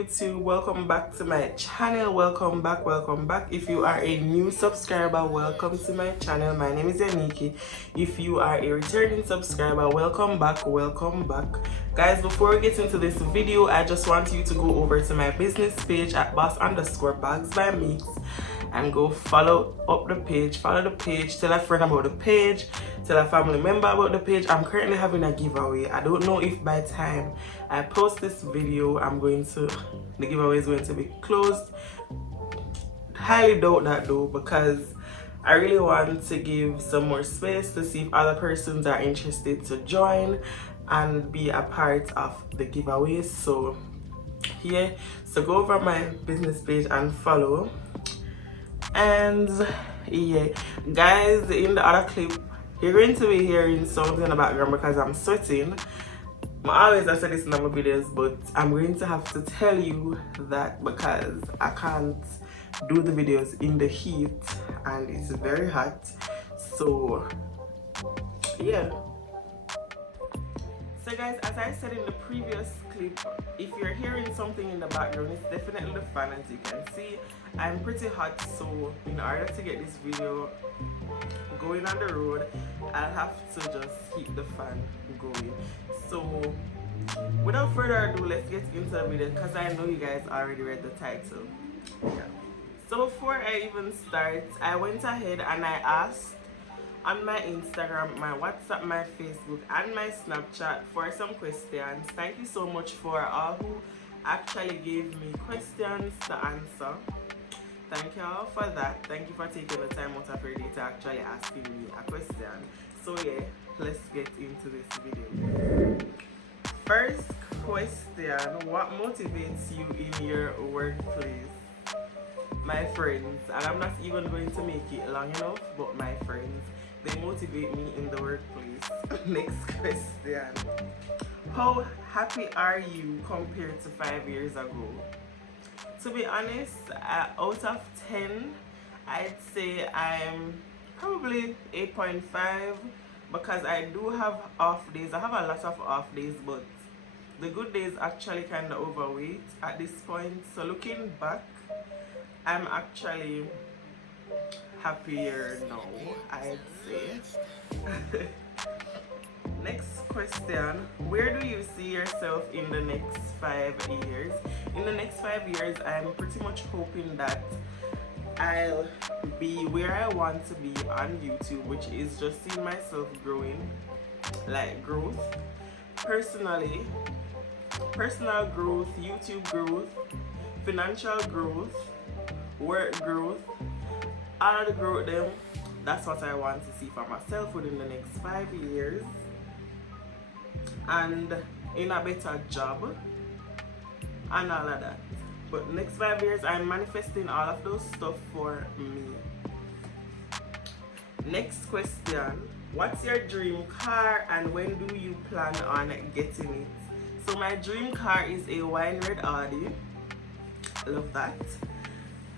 YouTube, welcome back to my channel. Welcome back. If you are a new subscriber, welcome to my channel. My name is Yanieki. If you are a returning subscriber, welcome back. Guys, before we get into this video, I just want you to go over to my business page at boss_bags by Meeks and go follow the page, tell a friend about the page, tell a family member about the page. I'm currently having a giveaway. I don't know if by the time I post this video the giveaway is going to be closed. Highly doubt that though, because I really want to give some more space to see if other persons are interested to join and be a part of the giveaway. So yeah, so go over my business page and follow. And yeah, guys, in the other clip you're going to be hearing something in the background because I'm sweating. I say this in my videos, but I'm going to have to tell you that because I can't do the videos in the heat and it's very hot. So yeah. So guys, as I said in the previous clip, if you're hearing something in the background, it's definitely the fan. As you can see, I'm pretty hot, so in order to get this video going on the road, I'll have to just keep the fan going. So without further ado, let's get into the video because I know you guys already read the title. Yeah. So before I even start, I went ahead and I asked on my Instagram, my WhatsApp, my Facebook, and my Snapchat for some questions. Thank you so much for all who actually gave me questions to answer. Thank you all for that. Thank you for taking the time out of your day to actually asking me a question. So yeah, let's get into this video. First question: what motivates you in your workplace? My friends, and I'm not even going to make it long enough, but my friends, they motivate me in the workplace. Next question: how happy are you compared to 5 years ago? To be honest, out of 10, I'd say I'm probably 8.5 because I do have off days. I have a lot of off days, but the good days actually kind of overweight at this point. So looking back, I'm actually happier now, I'd say. Next question: where do you see yourself in the next 5 years? In the next 5 years, I'm pretty much hoping that I'll be where I want to be on YouTube, which is just seeing myself growing, like growth, personal growth, YouTube growth, financial growth, work growth, all the growth them. That's what I want to see for myself within the next 5 years, and in a better job and all of that. But next 5 years, I'm manifesting all of those stuff for me. Next question: what's your dream car and when do you plan on getting it? So my dream car is a wine red Audi. Love that.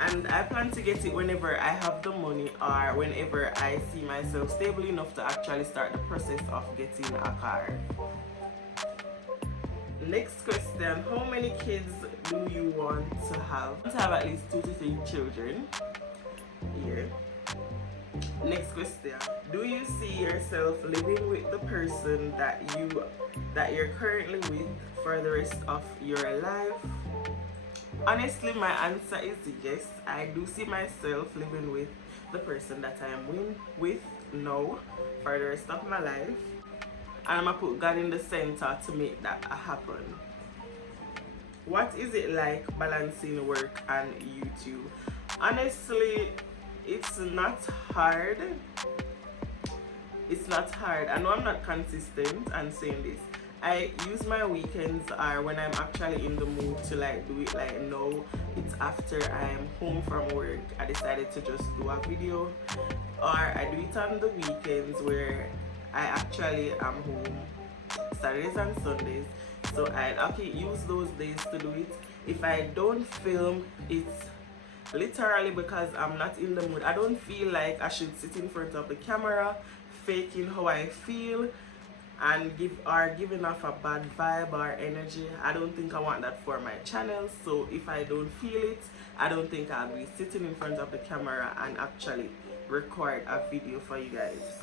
And I plan to get it whenever I have the money or whenever I see myself stable enough to actually start the process of getting a car. Next question: how many kids do you want to have? I want to have at least 2 to 3 children. Here. Next question: do you see yourself living with the person that you're currently with for the rest of your life? Honestly, my answer is yes. I do see myself living with the person that I am with now for the rest of my life. And I'm going to put God in the center to make that happen. What is it like balancing work and YouTube? Honestly, it's not hard. I know I'm not consistent and saying this. I use my weekends or when I'm actually in the mood to like do it. Like now, it's after I'm home from work, I decided to just do a video, or I do it on the weekends where I actually am home Saturdays and Sundays. So I use those days to do it. If I don't film, it's literally because I'm not in the mood. I don't feel like I should sit in front of the camera faking how I feel. and giving off a bad vibe or energy. I don't think I want that for my channel. So if I don't feel it, I don't think I'll be sitting in front of the camera and actually record a video for you guys.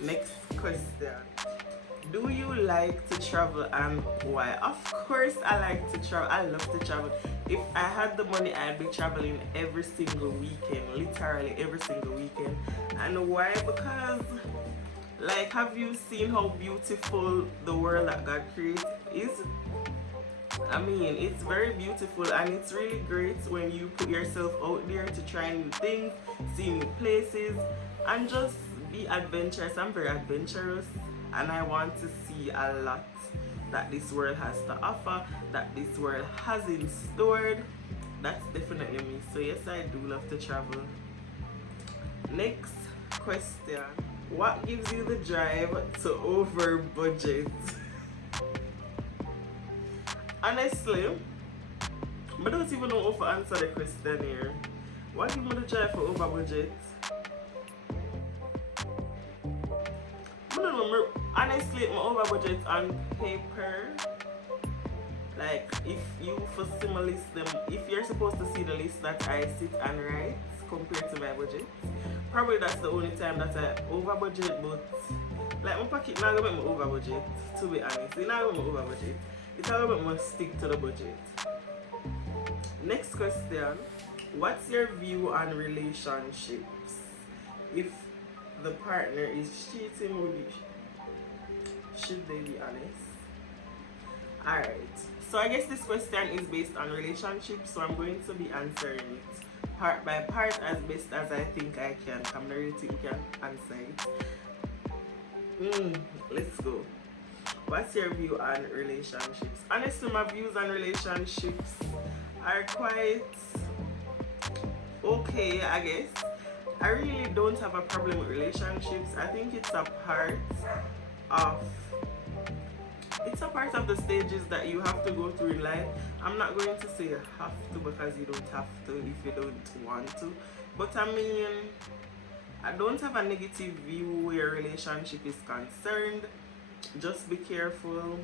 Next question. Do you like to travel and why? Of course I like to travel. I love to travel. If I had the money, I'd be traveling every single weekend, literally every single weekend. And why? Because, like, have you seen how beautiful the world that God created is? I mean, it's very beautiful, and it's really great when you put yourself out there to try new things, see new places, and just be adventurous. I'm very adventurous, and I want to see a lot that this world has to offer, that this world has in store. That's definitely me. So yes, I do love to travel. Next question. What gives you the drive to over budget? Honestly, I don't even know how to answer the question here. What gives me the drive for over budget? I don't know. Honestly, my over budget on paper, like if you for list them, if you're supposed to see the list that I sit and write compared to my budget, probably that's the only time that I over budget. But like my pocket now gonna make me over budget, to be honest. It's not gonna make me over budget. It's all about me stick to the budget. Next question. What's your view on relationships? If the partner is cheating with you, should they be honest? Alright, so I guess this question is based on relationships, so I'm going to be answering it part by part as best as I think I can. I'm not really think I can answer it. Let's go. What's your view on relationships? Honestly, my views on relationships are quite okay, I guess. I really don't have a problem with relationships. I think it's a part of the stages that you have to go through in life. I'm not going to say you have to, because you don't have to if you don't want to. But I mean, I don't have a negative view where relationship is concerned. Just be careful,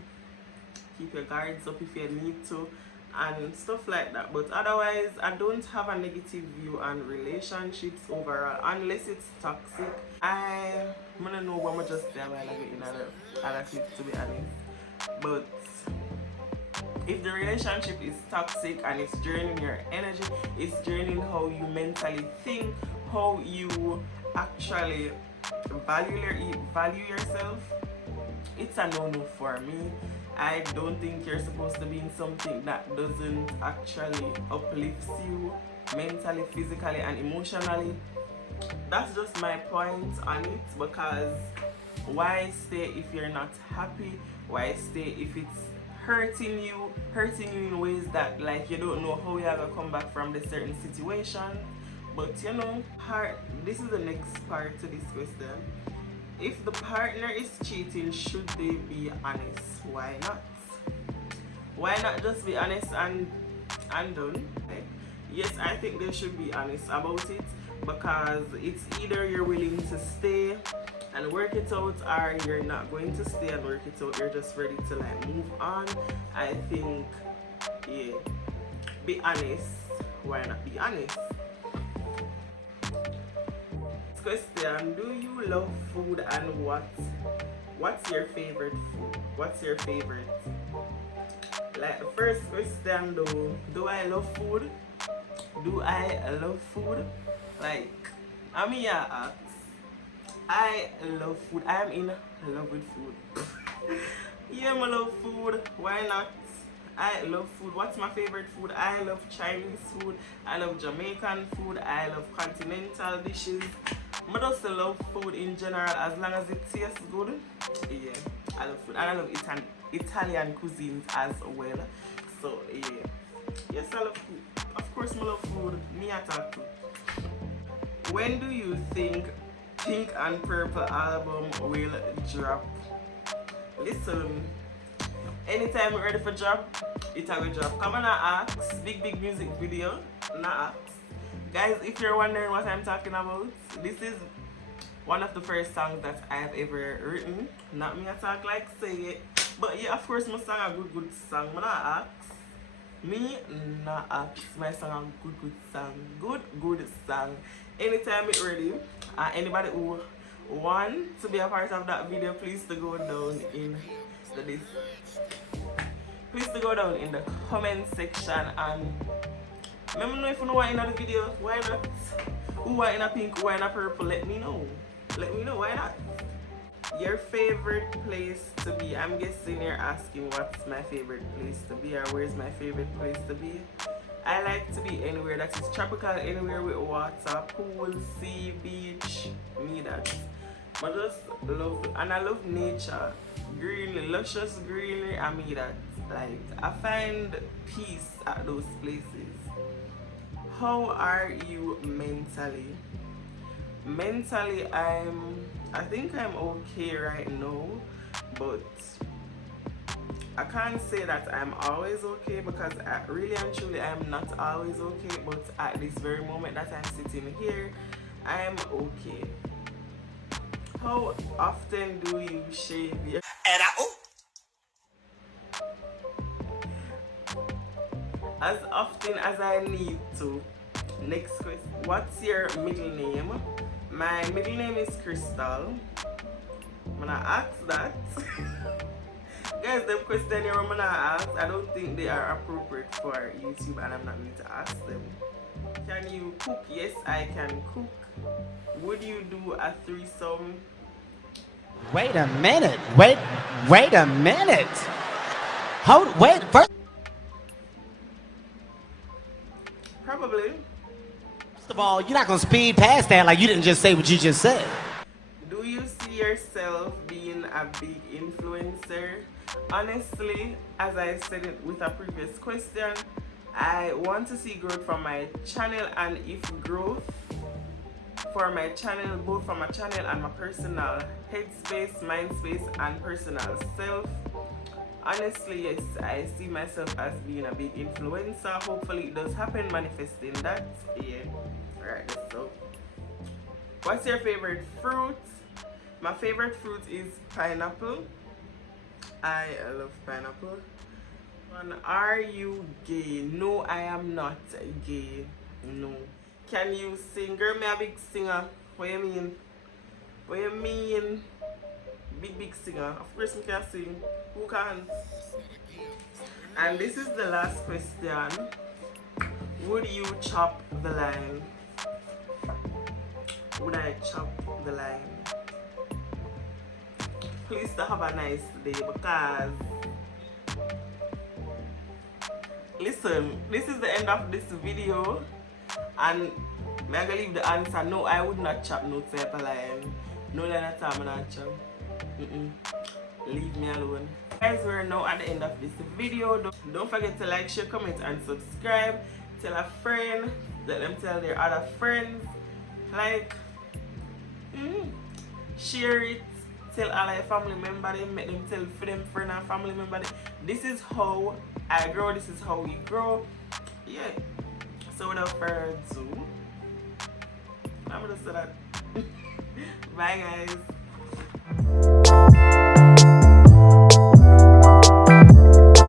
keep your guards up if you need to, and stuff like that. But otherwise, I don't have a negative view on relationships overall, unless it's toxic. I don't know what I just say while I get in other clips, to be honest. But if the relationship is toxic and it's draining your energy, it's draining how you mentally think, how you actually value yourself, it's a no-no for me. I don't think you're supposed to be in something that doesn't actually uplifts you mentally, physically, and emotionally. That's just my point on it, because why stay if you're not happy? Why stay if it's hurting you in ways that, like, you don't know how you're gonna come back from the certain situation? But you know, this is the next part to this question. If the partner is cheating, should they be honest? Why not? Why not just be honest and done? Okay. Yes, I think they should be honest about it, because it's either you're willing to stay and work it out, or you're not going to stay and work it out. You're just ready to like move on. I think, yeah, be honest. Why not be honest? Question. Do you love food, and what's your favorite food? What's your favorite? Like the first question though, do I love food? Do I love food? Like, I mean, yeah, I love food. I am in love with food. Yeah, I love food. Why not? I love food. What's my favorite food? I love Chinese food. I love Jamaican food. I love continental dishes. I just love food in general, as long as it tastes good. Yeah, I love food. And I love Italian cuisines as well. So yeah, yes, I love food. Of course, I love food. Me attack too. When do you think Pink and Purple album will drop? Listen, anytime we're ready for drop, it will drop. Come on, ask. Big music video. Nah, ask. Guys, if you're wondering what I'm talking about, this is one of the first songs that I've ever written. Not me I talk like say it. But yeah, of course my song a good song. I not ask. Me not ask. My song a good song. Good song. Anytime it ready. Anybody who want to be a part of that video, please to go down in the please to go down in the comment section and let me know if you know what in the video. Why not? Who are in a pink, who are in a purple, let me know. Let me know, why not? Your favorite place to be. I'm guessing you're asking what's my favorite place to be or where's my favorite place to be. I like to be anywhere that is tropical, anywhere with water, pool, sea, beach, me that. I just love, and I love nature, green, luscious greenery, I mean that. Like, I find peace at those places. How are you mentally? Mentally, I think I'm okay right now, but I can't say that I'm always okay because really and truly I'm not always okay, but at this very moment that I'm sitting here, I'm okay. How often do you shave your as often as I need to. Next question. What's your middle name? My middle name is Crystal. I'm gonna ask that. Guys, the question I'm gonna ask, I don't think they are appropriate for YouTube and I'm not going to ask them. Can you cook? Yes, I can cook. Would you do a threesome? Wait a minute. Wait a minute. Wait, first Probably. of all, you're not gonna speed past that like you didn't just say what you just said. Do you see yourself being a big influencer? Honestly, as I said it with a previous question, I want to see growth from my channel, and if growth for my channel, both from my channel and my personal headspace, mind space, and personal self, honestly, yes, I see myself as being a big influencer. Hopefully it does happen, manifesting that. Yeah. Alright, so what's your favorite fruit? My favorite fruit is pineapple. I love pineapple. And are you gay? No, I am not gay. No. Can you sing? Girl, me a big singer. What you mean? What you mean? Big singer. Of course me can sing. Who can't? And this is the last question. Would you chop the line? Would I chop the line? Please to have a nice day, because listen, this is the end of this video and I'm gonna leave the answer. No, I would not chop no type of line. No line at all, I'm not chop. Leave me alone. Guys, we're now at the end of this video. Don't forget to like, share, comment, and subscribe. Tell a friend, let them tell their other friends. Like, share it. Tell all your family members, make them tell for them friend and family members. This is how I grow, this is how we grow. Yeah. So without further ado, I'm gonna say that. Bye guys.